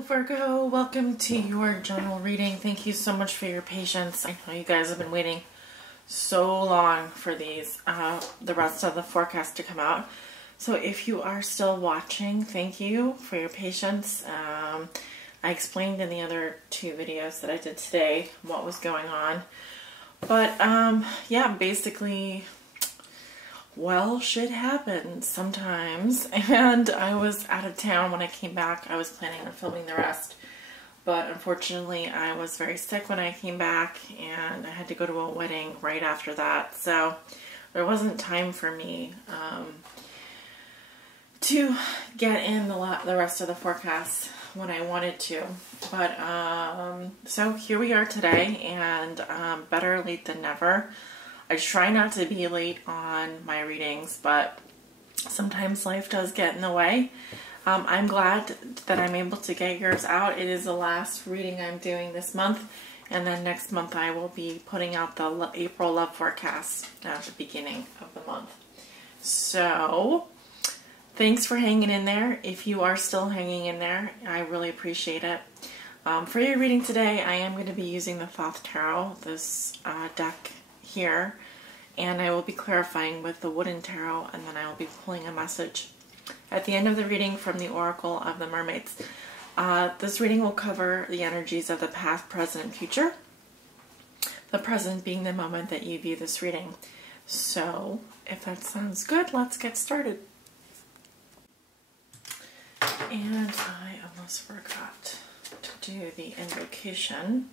Hello Virgo, welcome to your general reading. Thank you so much for your patience. I know you guys have been waiting so long for these, the rest of the forecast to come out. So if you are still watching, thank you for your patience. I explained in the other two videos that I did today what was going on. But yeah, basically, well, shit happens sometimes, and I was out of town when I came back. I was planning on filming the rest, but unfortunately I was very sick when I came back, and I had to go to a wedding right after that, so there wasn't time for me to get in the rest of the forecast when I wanted to. But so here we are today, and better late than never. I try not to be late on my readings, but sometimes life does get in the way. I'm glad that I'm able to get yours out. It is the last reading I'm doing this month, and then next month I will be putting out the April love forecast at the beginning of the month. So thanks for hanging in there. If you are still hanging in there, I really appreciate it. For your reading today, I am going to be using the Thoth Tarot, this deck here, and I will be clarifying with the wooden tarot, and then I will be pulling a message at the end of the reading from the Oracle of the Mermaids. This reading will cover the energies of the past, present, and future. The present being the moment that you view this reading. So if that sounds good, let's get started. And I almost forgot to do the invocation,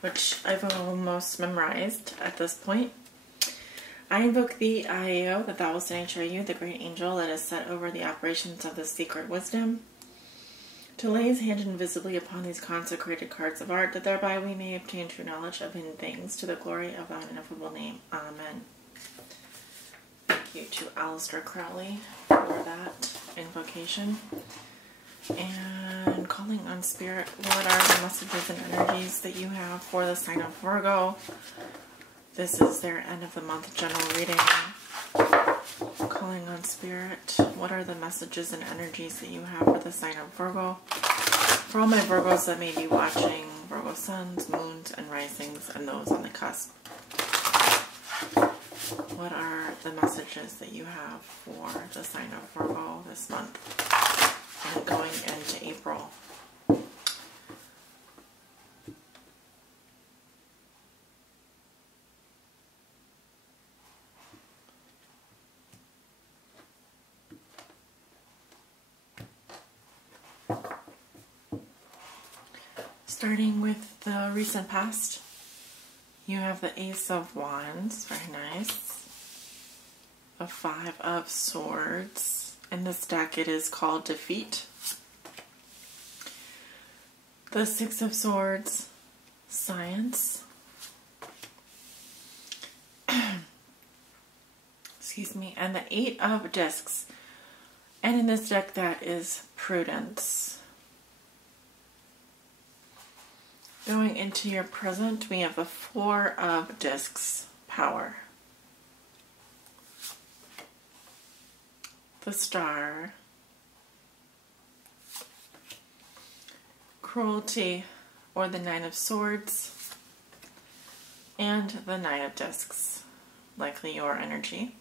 which I've almost memorized at this point. I invoke thee, Io, that thou wilt sanctuary you, the great angel that is set over the operations of the secret wisdom, to lay his hand invisibly upon these consecrated cards of art, that thereby we may obtain true knowledge of hidden things, to the glory of thine ineffable name. Amen. Thank you to Aleister Crowley for that invocation. And calling on Spirit, what are the messages and energies that you have for the sign of Virgo? This is their end of the month general reading. Calling on Spirit, what are the messages and energies that you have for the sign of Virgo? For all my Virgos that may be watching, Virgo suns, moons, and risings, and those on the cusp. What are the messages that you have for the sign of Virgo this month and going into April? Starting with the recent past, you have the Ace of Wands, very nice. The Five of Swords. In this deck it is called Defeat. The Six of Swords, Science. Excuse me. And the Eight of Discs. And in this deck that is Prudence. Going into your present, we have the Four of Discs, Power. The Star. Cruelty, or the Nine of Swords. And the Knight of Discs, likely your energy.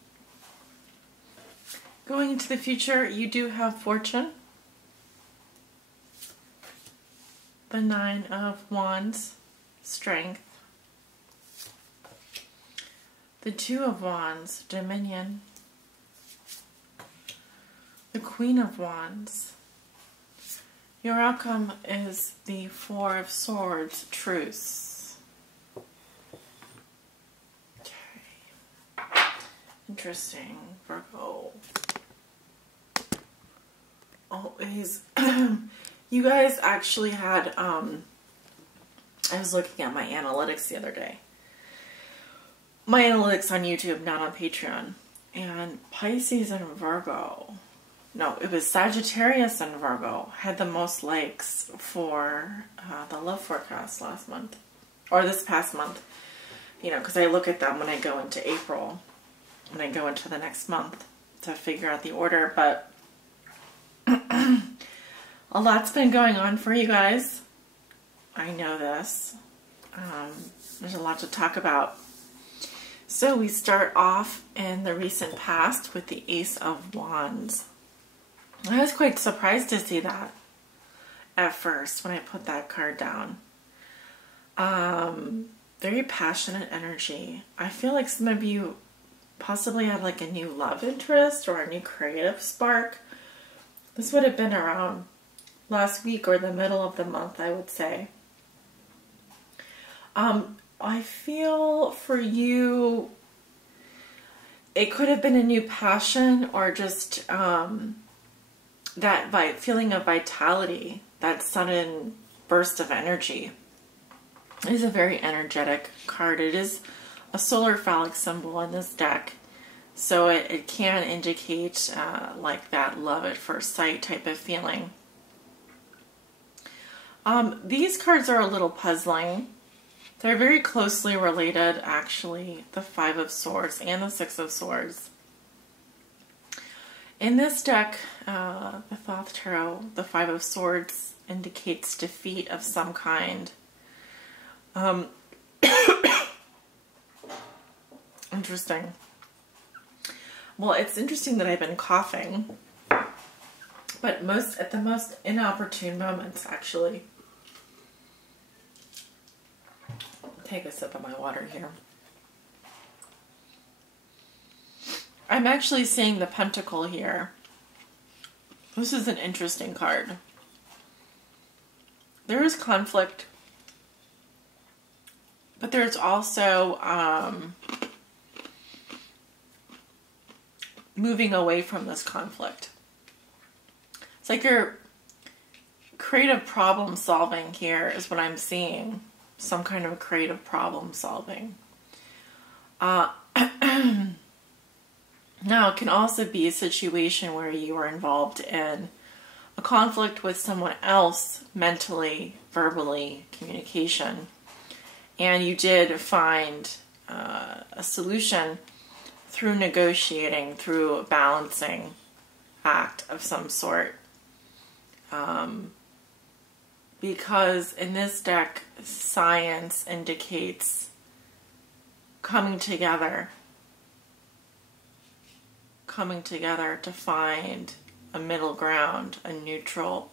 Going into the future, you do have Fortune. The Nine of Wands, Strength. The Two of Wands, Dominion. The Queen of Wands. Your outcome is the Four of Swords, Truce. Okay. Interesting, Virgo. Always... You guys actually had, I was looking at my analytics the other day. My analytics on YouTube, not on Patreon. And Pisces and Virgo, no, it was Sagittarius and Virgo had the most likes for the love forecast last month. Or this past month. You know, because I look at them when I go into April. When I go into the next month to figure out the order. But A lot's been going on for you guys. I know this. There's a lot to talk about. So we start off in the recent past with the Ace of Wands. I was quite surprised to see that at first when I put that card down. Very passionate energy. I feel like some of you possibly have like a new love interest or a new creative spark. This would have been around last week or the middle of the month, I would say. I feel for you, it could have been a new passion or just that feeling of vitality, that sudden burst of energy. It is a very energetic card. It is a solar phallic symbol in this deck, so it can indicate like that love at first sight type of feeling. These cards are a little puzzling. They're very closely related, actually, the Five of Swords and the Six of Swords. In this deck, the Thoth Tarot, the Five of Swords indicates defeat of some kind. Interesting. Well, it's interesting that I've been coughing, but at the most inopportune moments, actually. Take a sip of my water here. I'm actually seeing the Pentacle here. This is an interesting card. There is conflict, but there's also moving away from this conflict. It's like your creative problem solving here is what I'm seeing. Some kind of creative problem solving. Now, it can also be a situation where you are involved in a conflict with someone else, mentally, verbally, communication, and you did find a solution through negotiating, through a balancing act of some sort. Because in this deck, science indicates coming together to find a middle ground, a neutral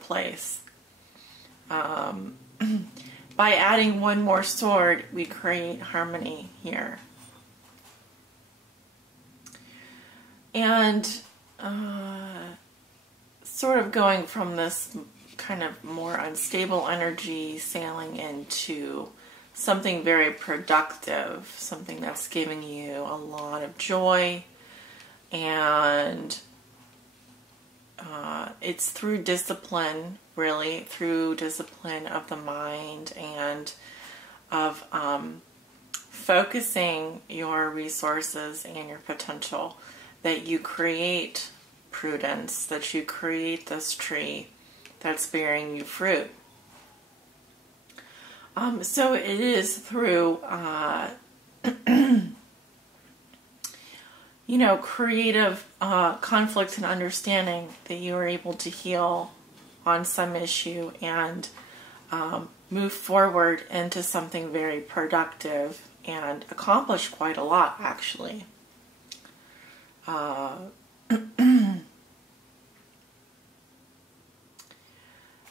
place. By adding one more sword, we create harmony here. And sort of going from this kind of more unstable energy sailing into something very productive, something that's giving you a lot of joy, and it's through discipline, really, through discipline of the mind and of focusing your resources and your potential, that you create prudence, that you create this tree that's bearing you fruit. So it is through, creative conflict and understanding that you are able to heal on some issue and move forward into something very productive and accomplish quite a lot, actually.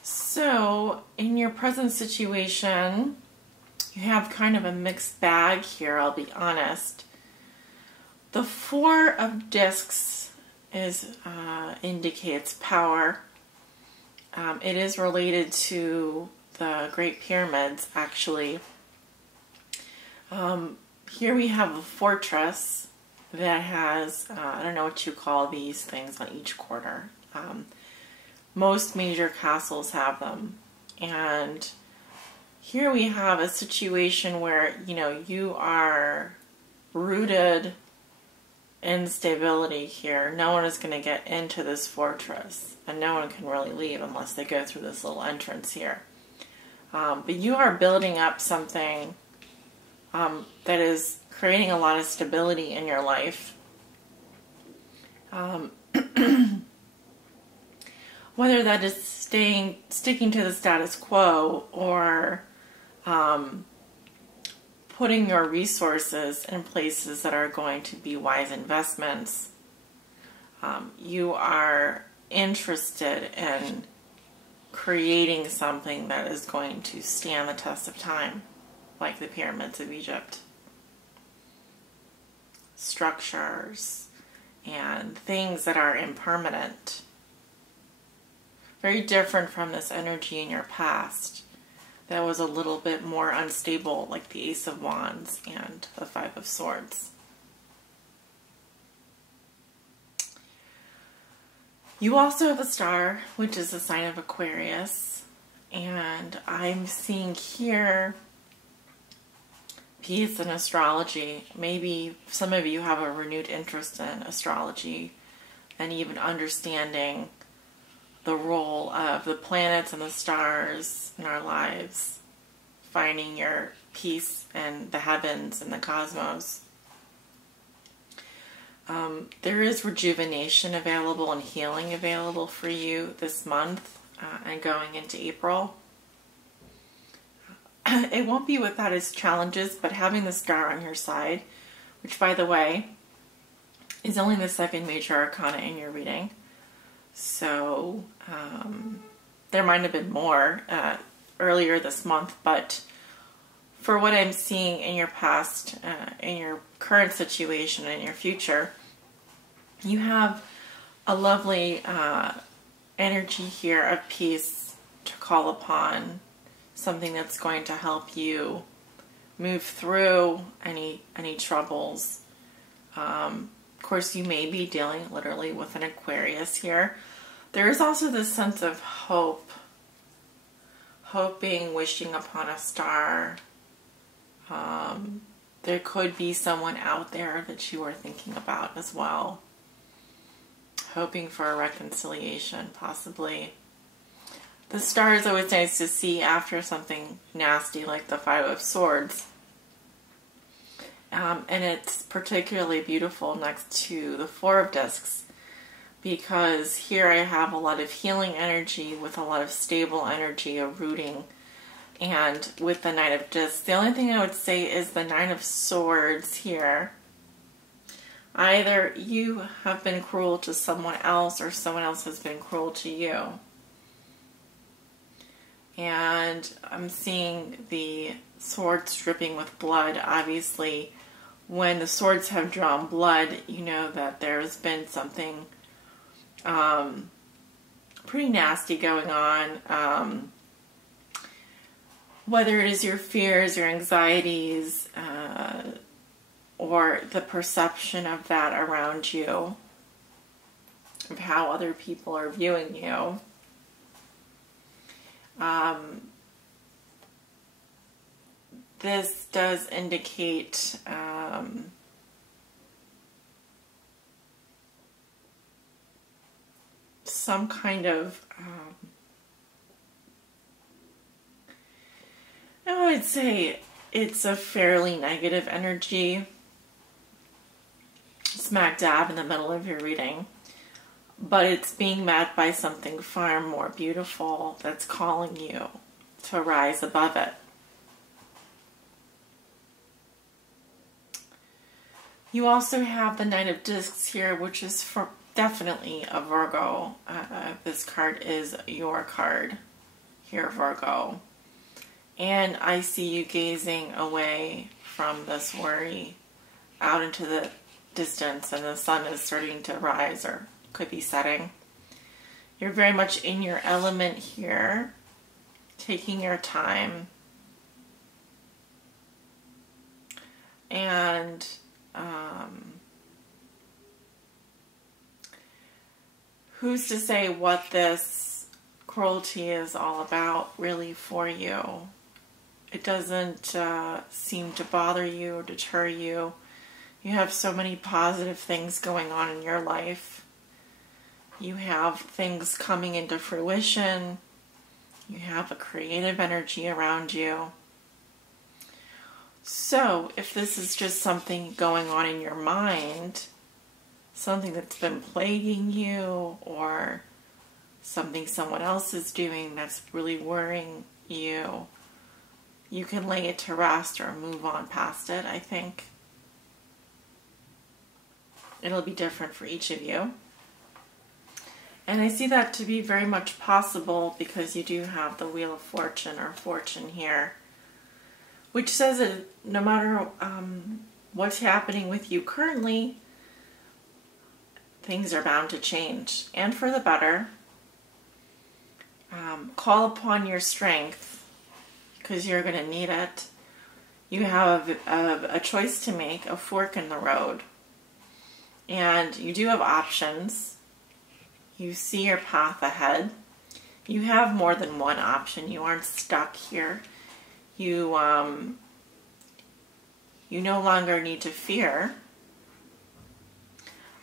So, in your present situation, you have kind of a mixed bag here, I'll be honest. The Four of Discs indicates power. It is related to the Great Pyramids, actually. Here we have a fortress that has, I don't know what you call these things on each corner. Most major castles have them. And here we have a situation where, you are rooted in stability here. No one is going to get into this fortress, and no one can really leave unless they go through this little entrance here. But you are building up something that is creating a lot of stability in your life. whether that is sticking to the status quo or putting your resources in places that are going to be wise investments. You are interested in creating something that is going to stand the test of time, like the pyramids of Egypt. Structures and things that are impermanent. Very different from this energy in your past that was a little bit more unstable, like the Ace of Wands and the Five of Swords. You also have a star, which is a sign of Aquarius, and I'm seeing here peace in astrology. Maybe some of you have a renewed interest in astrology and even understanding the role of the planets and the stars in our lives, finding your peace in the heavens and the cosmos. There is rejuvenation available and healing available for you this month and going into April. It won't be without its challenges, but having the star on your side, which by the way is only the second major arcana in your reading. So there might have been more earlier this month, but for what I'm seeing in your past, in your current situation, and your future, you have a lovely energy here of peace to call upon, something that's going to help you move through any troubles. Of course, you may be dealing literally with an Aquarius here. There is also this sense of hope, hoping, wishing upon a star. There could be someone out there that you are thinking about as well. Hoping for a reconciliation, possibly. The star is always nice to see after something nasty like the Five of Swords. And it's particularly beautiful next to the Four of Discs, because here I have a lot of healing energy with a lot of stable energy of rooting. And with the Knight of Discs, the only thing I would say is the Nine of Swords here. Either you have been cruel to someone else or someone else has been cruel to you. And I'm seeing the swords dripping with blood. Obviously, when the swords have drawn blood, you know that there's been something pretty nasty going on. Whether it is your fears, your anxieties, or the perception of that around you, of how other people are viewing you. This does indicate some kind of I would say it's a fairly negative energy smack dab in the middle of your reading, but it's being met by something far more beautiful that's calling you to rise above it. You also have the Knight of Discs here, which is for definitely a Virgo. This card is your card here, Virgo. And I see you gazing away from this worry out into the distance, and the sun is starting to rise or could be setting. You're very much in your element here, taking your time. And who's to say what this cruelty is all about really for you? It doesn't seem to bother you or deter you. You have so many positive things going on in your life. You have things coming into fruition. You have a creative energy around you. So, if this is just something going on in your mind, something that's been plaguing you, or something someone else is doing that's really worrying you, you can lay it to rest or move on past it. I think it'll be different for each of you. And I see that to be very much possible because you do have the Wheel of Fortune or Fortune here, which says that no matter what's happening with you currently, things are bound to change, and for the better. Call upon your strength because you're going to need it. You have a choice to make, a fork in the road, and you do have options. You see your path ahead. You have more than one option. You aren't stuck here. You no longer need to fear.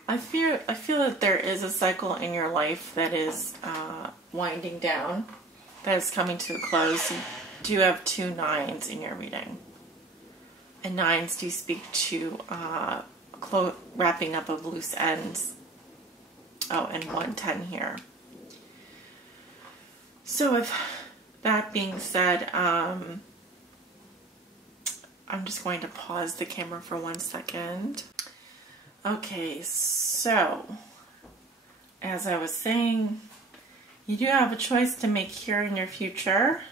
I feel that there is a cycle in your life that is winding down, that is coming to a close. You do have 2 9s in your reading. And 9s do speak to wrapping up of loose ends. Oh, and 110 here. So with that being said, I'm just going to pause the camera for 1 second. Okay, so as I was saying, you do have a choice to make here in your future.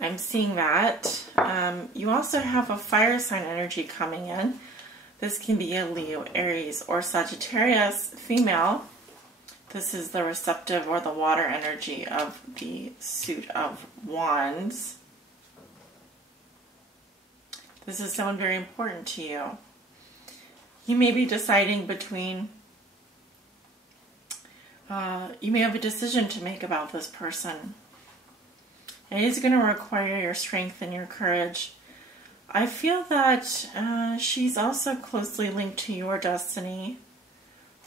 I'm seeing that. You also have a fire sign energy coming in. This can be a Leo, Aries, or Sagittarius female. This is the receptive or the water energy of the suit of wands. This is someone very important to you. You may be deciding between, you may have a decision to make about this person. And it is going to require your strength and your courage. I feel that she's also closely linked to your destiny,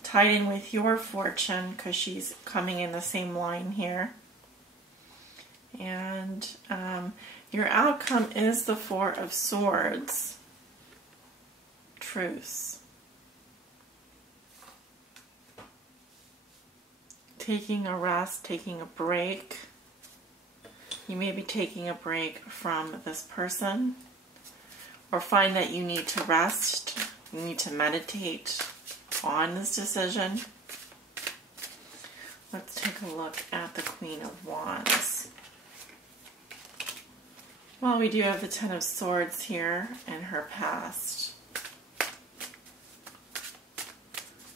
tied in with your fortune, because she's coming in the same line here. And your outcome is the 4 of Swords. Truce. Taking a rest, taking a break. You may be taking a break from this person, or find that you need to rest, you need to meditate on this decision. Let's take a look at the Queen of Wands. Well, we do have the 10 of Swords here in her past.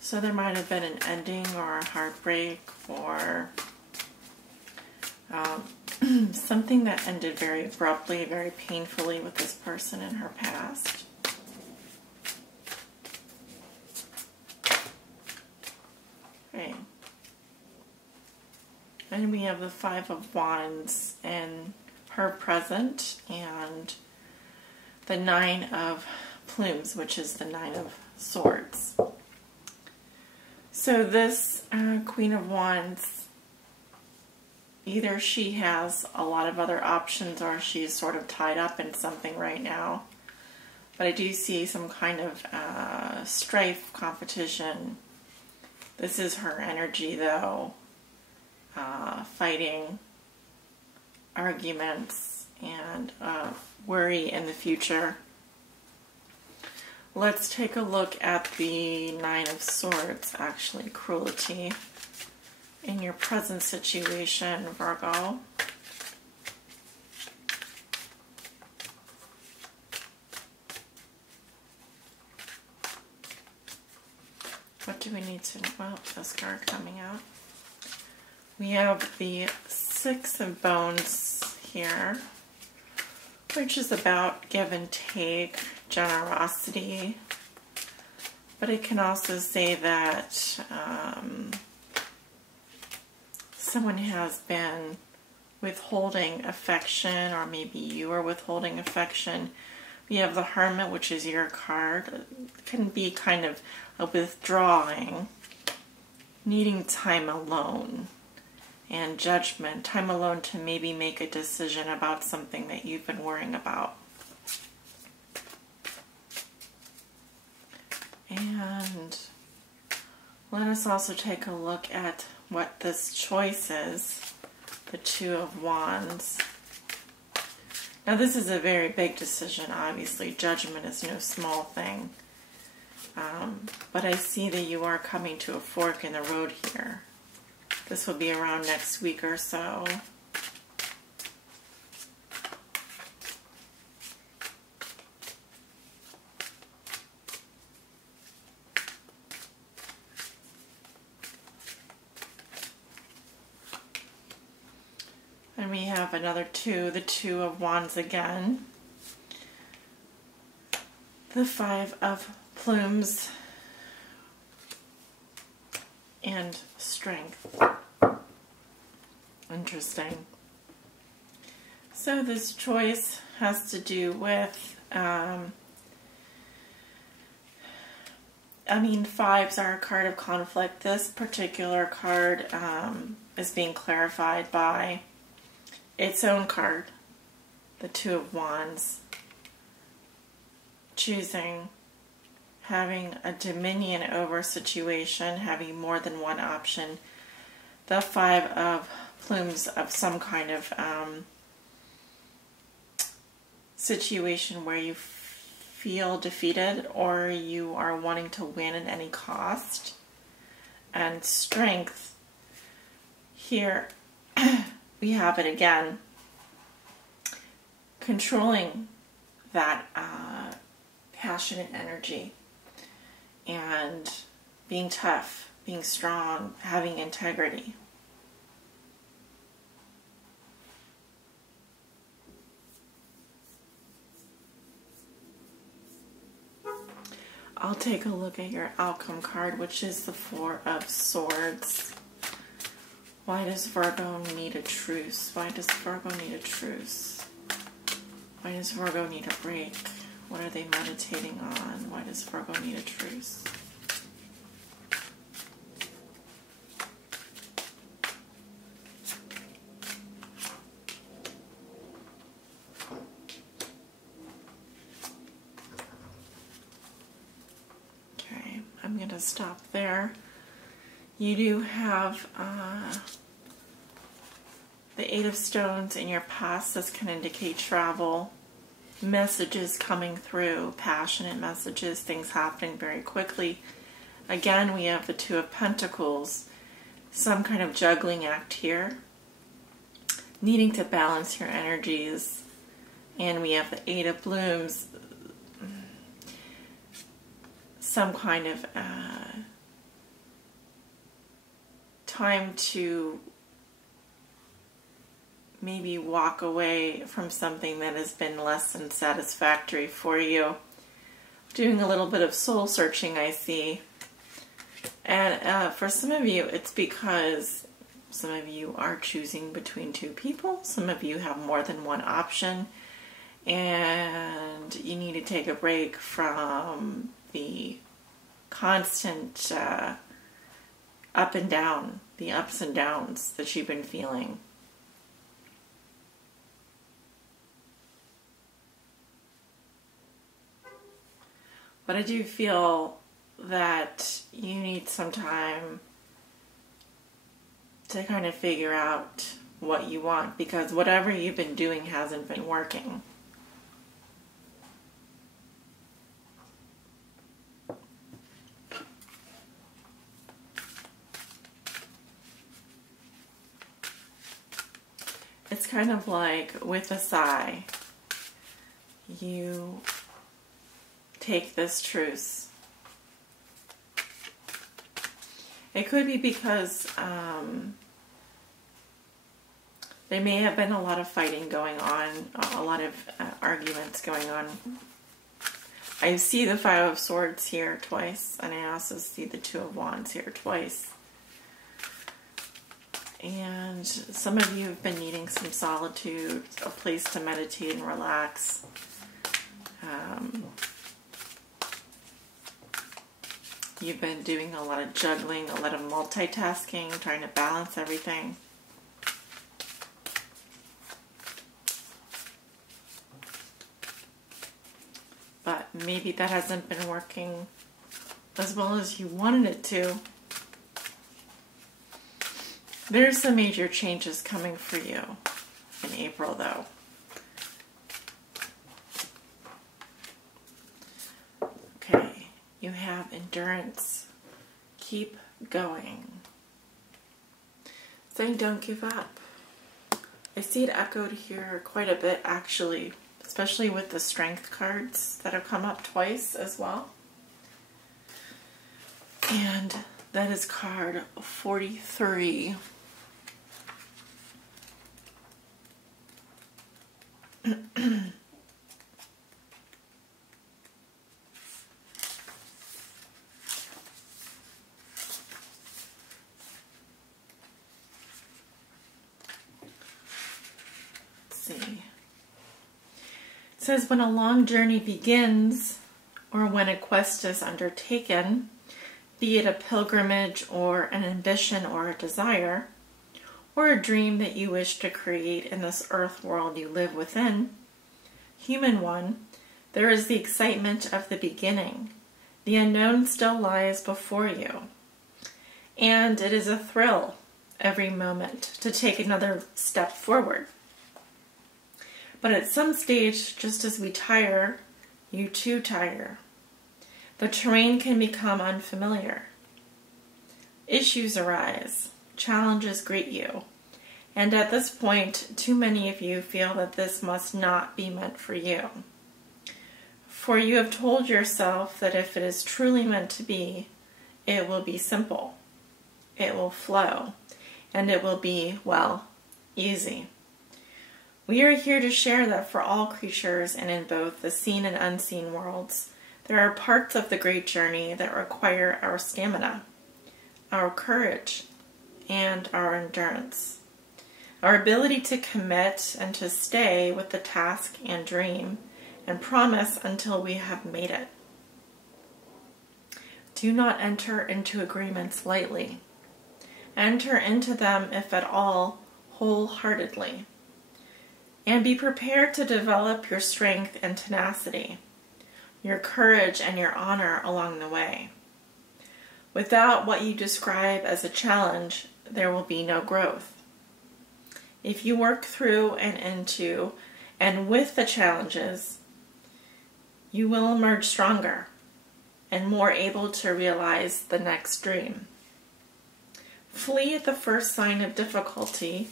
So there might have been an ending or a heartbreak or something that ended very abruptly, very painfully with this person in her past. Okay. And we have the 5 of Wands in her present, and the 9 of Plumes, which is the 9 of Swords. So this Queen of Wands, either she has a lot of other options or she's sort of tied up in something right now. But I do see some kind of strife, competition. This is her energy though. Fighting, arguments, and worry in the future. Let's take a look at the 9 of Swords, actually, cruelty in your present situation, Virgo. What do we need to, well, this card coming out. We have the 6 of Bones here, which is about give and take, generosity. But it can also say that someone has been withholding affection, or maybe you are withholding affection. We have the Hermit, which is your card. It can be kind of a withdrawing, needing time alone, and judgment. Time alone to maybe make a decision about something that you've been worrying about. And let us also take a look at what this choice is. The Two of Wands. Now this is a very big decision, obviously. Judgment is no small thing. But I see that you are coming to a fork in the road here. This will be around next week or so. And we have another two, the Two of Wands again. The Five of Plumes and Strength. Interesting. So this choice has to do with, fives are a card of conflict. This particular card is being clarified by its own card, the Two of Wands. Choosing, having a dominion over a situation, having more than one option. The Five of Plumes of some kind of situation where you feel defeated or you are wanting to win at any cost. And Strength, here we have it again, controlling that passionate energy and being tough, being strong, having integrity. I'll take a look at your outcome card, which is the Four of Swords. Why does Virgo need a truce? Why does Virgo need a truce? Why does Virgo need a break? What are they meditating on? Why does Virgo need a truce? Okay, I'm going to stop there. You do have the Eight of Stones in your past. This can indicate travel, messages coming through, passionate messages, things happening very quickly. Again, we have the Two of Pentacles, some kind of juggling act here, needing to balance your energies. And we have the Eight of Blooms, some kind of time to maybe walk away from something that has been less than satisfactory for you. Doing a little bit of soul searching, I see. And for some of you, it's because some of you are choosing between two people. Some of you have more than one option. And you need to take a break from the constant up and down, the ups and downs that you've been feeling. But I do feel that you need some time to kind of figure out what you want, because whatever you've been doing hasn't been working. It's kind of like with a sigh, you take this truce. It could be because there may have been a lot of fighting going on, a lot of arguments going on. I see the Five of Swords here twice, and I also see the Two of Wands here twice. And some of you have been needing some solitude, a place to meditate and relax. You've been doing a lot of juggling, a lot of multitasking, trying to balance everything. But maybe that hasn't been working as well as you wanted it to. There's some major changes coming for you in April, though. Okay, you have endurance. Keep going. Saying don't give up. I see it echoed here quite a bit, actually, especially with the strength cards that have come up twice as well. And that is card 43. It says, when a long journey begins, or when a quest is undertaken, be it a pilgrimage or an ambition or a desire, or a dream that you wish to create in this earth world you live within, human one, there is the excitement of the beginning. The unknown still lies before you. And it is a thrill every moment to take another step forward. But at some stage, just as we tire, you too tire. The terrain can become unfamiliar. Issues arise, challenges greet you, and at this point, too many of you feel that this must not be meant for you. For you have told yourself that if it is truly meant to be, it will be simple, it will flow, and it will be, well, easy. We are here to share that for all creatures and in both the seen and unseen worlds, there are parts of the great journey that require our stamina, our courage, and our endurance. Our ability to commit and to stay with the task and dream and promise until we have made it. Do not enter into agreements lightly. Enter into them, if at all, wholeheartedly. And be prepared to develop your strength and tenacity, your courage and your honor along the way. Without what you describe as a challenge, there will be no growth. If you work through and into and with the challenges, you will emerge stronger and more able to realize the next dream. Flee at the first sign of difficulty,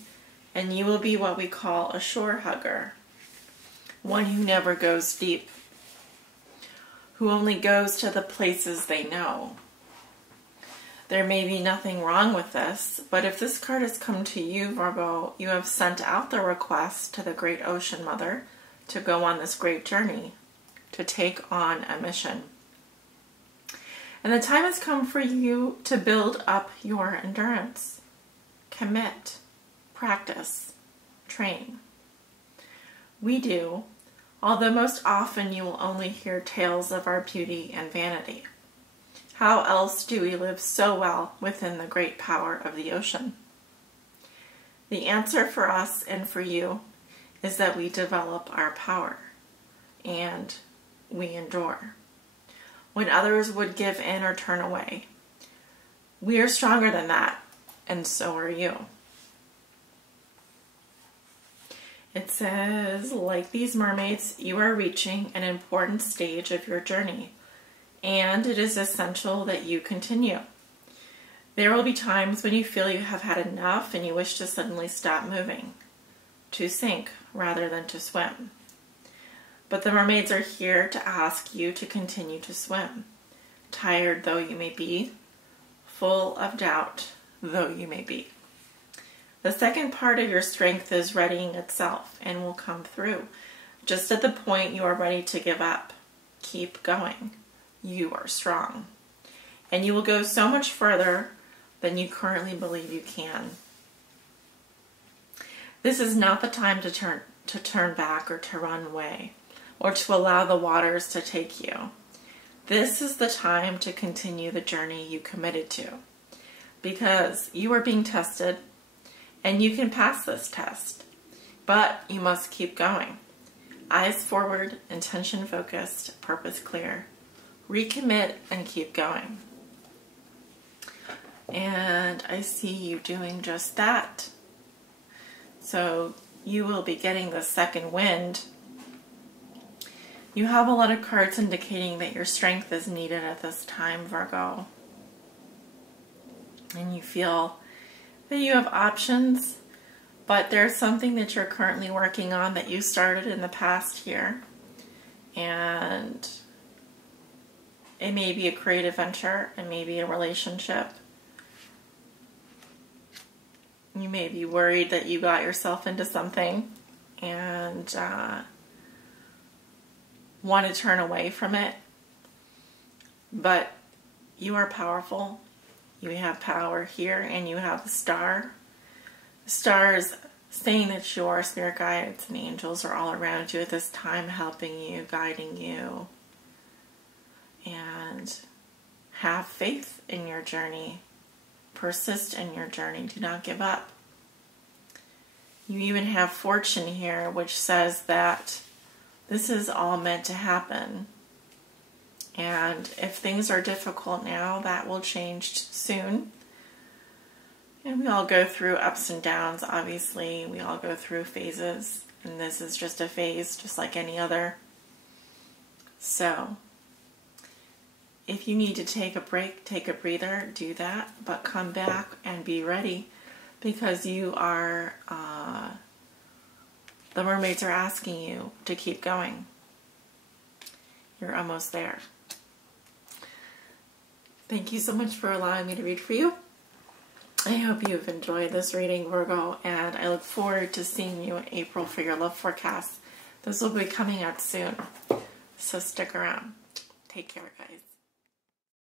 and you will be what we call a shore hugger, one who never goes deep, who only goes to the places they know. There may be nothing wrong with this, but if this card has come to you, Virgo, you have sent out the request to the great ocean mother to go on this great journey, to take on a mission. And the time has come for you to build up your endurance. Commit. Practice, train. We do, although most often you will only hear tales of our beauty and vanity. How else do we live so well within the great power of the ocean? The answer for us and for you is that we develop our power and we endure. When others would give in or turn away, we are stronger than that, and so are you. It says, like these mermaids, you are reaching an important stage of your journey, and it is essential that you continue. There will be times when you feel you have had enough and you wish to suddenly stop moving, to sink rather than to swim. But the mermaids are here to ask you to continue to swim, tired though you may be, full of doubt though you may be. The second part of your strength is readying itself and will come through. Just at the point you are ready to give up, keep going. You are strong. And you will go so much further than you currently believe you can. This is not the time to turn back or to run away or to allow the waters to take you. This is the time to continue the journey you committed to, because you are being tested. And you can pass this test, but you must keep going. Eyes forward, intention focused, purpose clear. Recommit and keep going. And I see you doing just that. So you will be getting the second wind. You have a lot of cards indicating that your strength is needed at this time, Virgo. And you feel that you have options, but there's something that you're currently working on that you started in the past year. And it may be a creative venture, it may be a relationship. You may be worried that you got yourself into something and want to turn away from it. But you are powerful. You have power here, and you have the star. The star is saying that your spirit guides and angels are all around you at this time, helping you, guiding you. And have faith in your journey. Persist in your journey. Do not give up. You even have fortune here, which says that this is all meant to happen. And if things are difficult now, that will change soon. And we all go through ups and downs, obviously. We all go through phases. And this is just a phase, just like any other. So, if you need to take a break, take a breather, do that. But come back and be ready, because you are, the mermaids are asking you to keep going. You're almost there. Thank you so much for allowing me to read for you. I hope you've enjoyed this reading, Virgo, and I look forward to seeing you in April for your love forecast. Those will be coming out soon, so stick around. Take care, guys.